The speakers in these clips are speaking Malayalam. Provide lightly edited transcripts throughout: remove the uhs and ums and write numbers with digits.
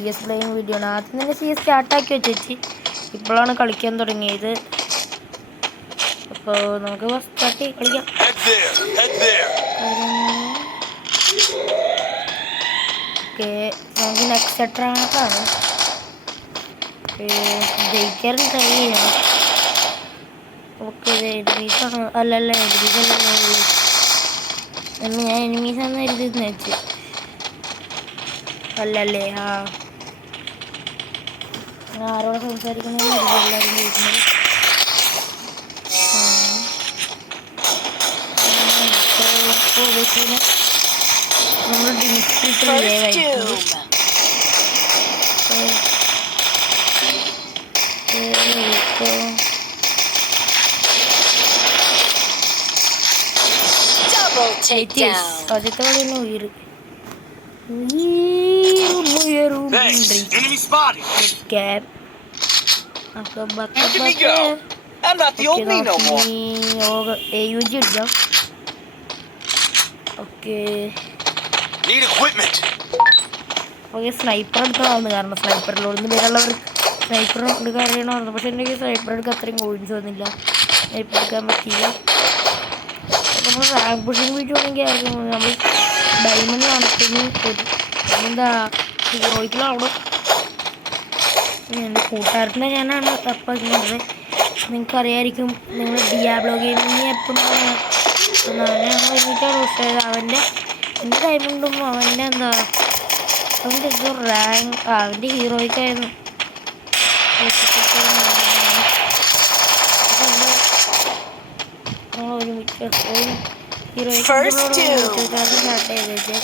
CS പ്ലേയിങ് വീഡിയോ ആണ്. ആദ്യം തന്നെ CS സ്റ്റാർട്ടാക്കി വെച്ചേച്ച് ഇപ്പോഴാണ് കളിക്കാൻ തുടങ്ങിയത്. അപ്പോൾ നമുക്ക് സ്റ്റാർട്ട് കളിക്കാം. ഓക്കെ, നമുക്ക് നെക്സ്റ്റ് സെറ്ററാണ്. ജയിക്കാനും ട്രൈ ചെയ്യണം. ഓക്കെ, എനിമീസാണ്. അല്ലല്ല, ഞാൻ എനിമീസാന്ന് എഴുതിയെന്ന് വെച്ച്. അല്ലല്ലേ? ആരോട് സംസാരിക്കണമെന്ന് എല്ലാവരും ചോദിക്കുന്നത്. നമ്മൾ ആദ്യത്തെ കളിയൊന്നും ഉയർ AUG ഇടാം. ഓക്കെ, സ്നൈപ്പർ എടുത്തതാണ്. കാരണം സ്നൈപ്പറിലോട് പേരുള്ളവർ സ്നൈപ്പർ എടുക്കാൻ അറിയണമായിരുന്നു. പക്ഷെ എനിക്ക് സ്നൈപ്പർ എടുക്കാൻ അത്രയും കോയിൻസ് വന്നില്ല. സ്നൈപ്പർ എടുക്കാൻ പറ്റിയില്ല. നമ്മൾ റാങ്ക് പുഷിങ് വീഡിയോ ആണെങ്കിൽ നമ്മൾ ഡയമണ്ട് നടത്തുന്നു. എന്താ ഹീറോയ്ക്കിലാവണം. എൻ്റെ കൂട്ടുകാരൻ്റെ ഞാനാണ് അപ്പം ഇങ്ങനെ നിങ്ങൾക്കറിയായിരിക്കും. നിങ്ങൾ ഡിയാബ്ലോ ഗെയിമിങ് എപ്പോഴും ഒരുമിച്ചാണ്. പക്ഷേ അവൻ്റെ എൻ്റെ ഡയമണ്ടും അവൻ്റെ അവൻ്റെ എന്തോ റാങ്ക് അവൻ്റെ ഹീറോയ്ക്കായിരുന്നു. ഒരുമിച്ച് ഹീറോയ്ക്ക് സ്റ്റാർട്ട് ചെയ്തേച്ച്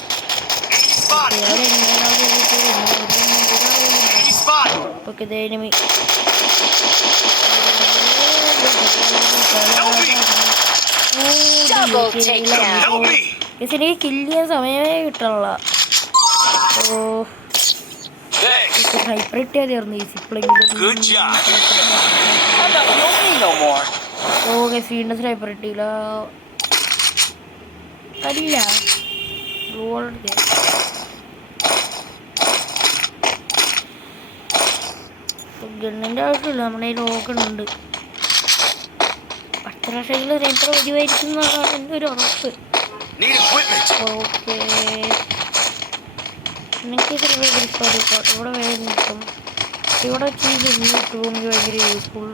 ഓക്കെ. എനിമി എനിക്ക് കില്ല് ചെയ്യാൻ സമയമേ കിട്ടണില്ല. ഹൈപ്പർ ഇട്ടിയാൽ തീർന്നു. ഓക്കെ, വീണ്ടും സ്നൈപ്പർ ഇട്ടില്ല. അല്ല, ഗണ്ണിൻ്റെ ആവശ്യമില്ല. നമ്മുടെ കയ്യിൽ ലോക്കുണ്ട്. 10 പ്രാവശ്യമെങ്കിലും സ്നൈപ്പർ വരുമായിരിക്കും എന്നാണ് എൻ്റെ ഒരു ഉറപ്പ്. ഓക്കെ, എനിക്ക് ഇവിടെ വേഗം കിട്ടും. ഇവിടെ ചെയ്ത് കിട്ടും. എനിക്ക് ഭയങ്കര യൂസ്ഫുൾ.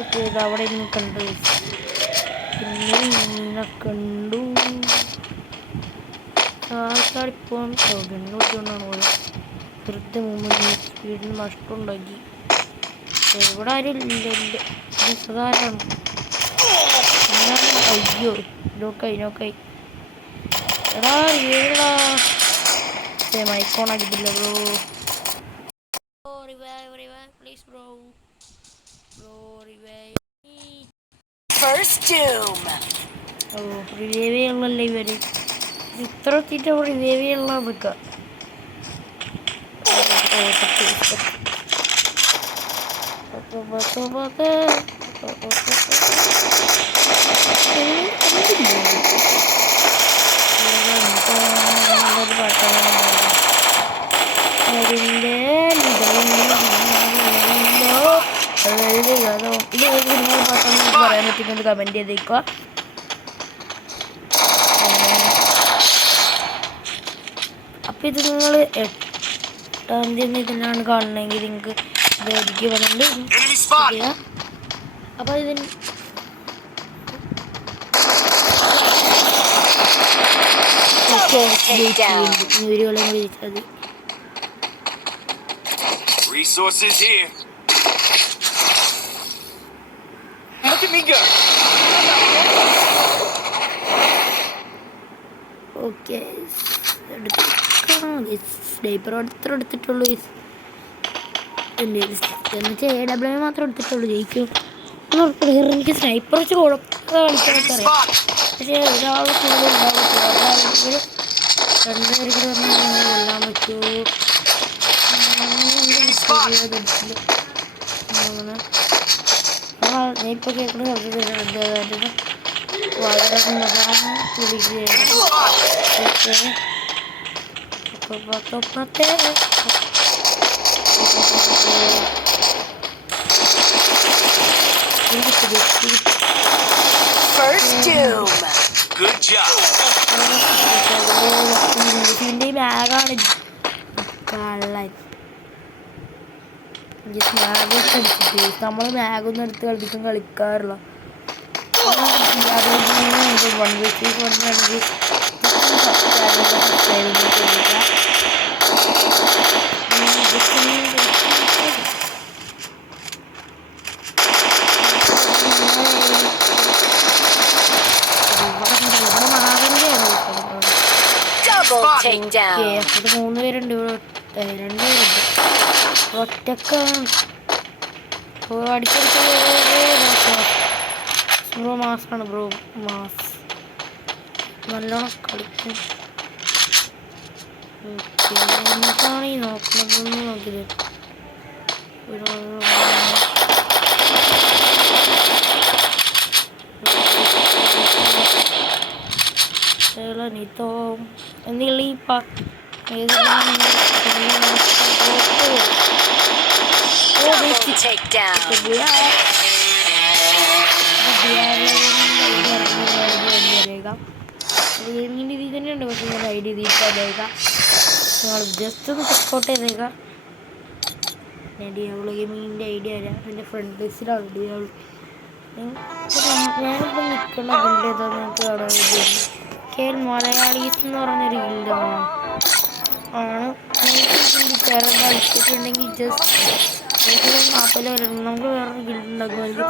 ഓക്കെ, ഇത് അവിടെ നിന്ന് കണ്ടു. പിന്നെ ഇങ്ങനെ കണ്ടു ആൾക്കാരിപ്പം ഗണ്ണോട്ടുകൊണ്ടാണ് പോയത്. വെറുതെ മുമ്പ് സ്പീഡിന് നഷ്ടമുണ്ടാക്കി. ഇവിടെ ആരും ഇല്ല. സാധാരണ അയ്യോ, നോക്കായി എടാ വീടാ. മൈക്കോൺ ആക്കിയിട്ടില്ല ബ്രോ. Please bro. റിവൈവ് ചെയ്യാനുള്ളല്ലേ ഇവര്. ഇത്ര എത്തിയിട്ട് റിവൈവ് ചെയ്യാനുള്ള നിൽക്കുക. പറയാൻ പറ്റുന്നത് കമന്റ് ചെയ്തേക്കുക. അപ്പം ഇത് നിങ്ങൾ 8-ാം തീയതി ഇതിനാണ് കാണണമെങ്കിൽ നിങ്ങൾക്ക് ഇതായിരിക്കും പറഞ്ഞിട്ട്. അപ്പം ഇതിന് വീഡിയോകളെ വിളിച്ചാൽ മതി. ഓക്കെ, സ്നൈപ്പർ എടുത്തിട്ടുള്ളൂ. എന്നുവെച്ചാൽ AW മാത്രം എടുത്തിട്ടുള്ളൂ. ജയിക്കും എനിക്ക് സ്നൈപ്പർ വെച്ച് കുഴപ്പമില്ല കളിക്കാനൊക്കെ അറിയാം. പക്ഷേ ഒരാൾ കൂടുതൽ ഉണ്ടാവും. രണ്ടുപേരും കൂടെ കൊല്ലാൻ പറ്റുമോ? ഇപ്പോൾ കേൾക്കുന്ന ശബ്ദത്തിൽ വളരെ First doom. Good job. ഇതിന്റെ ബാഗാണ് കള്ളൻ. നമ്മൾ ബാഗൊന്നും എടുത്ത് കളിക്കും കളിക്കാറില്ല. Double takedown. അത് 3 പേരുണ്ട് ഇവിടെ. 2 പേരുണ്ട്. ഒറ്റക്കാണ്. അടിച്ചടിച്ച് ബ്രോ മാസാണ് ബ്രോ മാസ്. നല്ലോണം കളിക്കും. എന്താണ് ഈ നോക്കുന്നതെന്ന് നോക്കിയത്. എന്നുള്ള ഈ Double takedown. ഗെയിമിങ്ങിൻ്റെ രീതി തന്നെയുണ്ട്. പക്ഷേ ഞാൻ ഐഡിയ തീർച്ചയായിട്ടും നിങ്ങൾ ജസ്റ്റ് ഒന്ന് ചെക്കൗട്ട് ചെയ്തേക്കാം. ഞാൻ ഡിയാബ്ലോ ഗെയിമിങ്ങിൻ്റെ ഐഡിയ തരാം. എൻ്റെ ഫ്രണ്ട് ലിസ്റ്റിലാണ് ഡിയാബ്ലോ. ഞാനിപ്പോൾ നിൽക്കുന്ന ഗിൽഡ് ഏതാണെന്ന് നിങ്ങൾക്ക് കാണാൻ വേണ്ടിയാണ്. മലയാളീസ് എന്ന് പറഞ്ഞൊരു ഗിൽഡാണ്. നിങ്ങൾക്ക് കളിച്ചിട്ടുണ്ടെങ്കിൽ ജസ്റ്റ് 40 വരണം. നമുക്ക് വേറൊരു ഗിൽഡ് ഉണ്ടാക്കുമെങ്കിൽ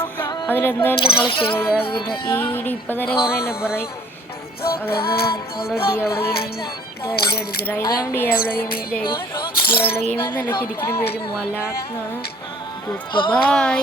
അതിലെന്തായാലും നിങ്ങൾ ചെയ്യുക. പിന്നെ ഈ വീഡിയോ ഇപ്പം തന്നെ കുറേ പറയും. അതൊന്ന് നമ്മൾ ഡിയാബ്ലോ ഗെയിമിങ്ങിൻ്റെ ഐഡിയ എടുത്തിട്ട് ഇതാണ് ഡിയാബ്ലോ ഗെയിമിങ്ങിൻ്റെ ഐഡിയ. ഡിയാബ്ലോ ഗെയിമിംഗ് എന്നല്ല ശരിക്കും പേര് മലാക്ക് എന്നാണ്. ബൈ.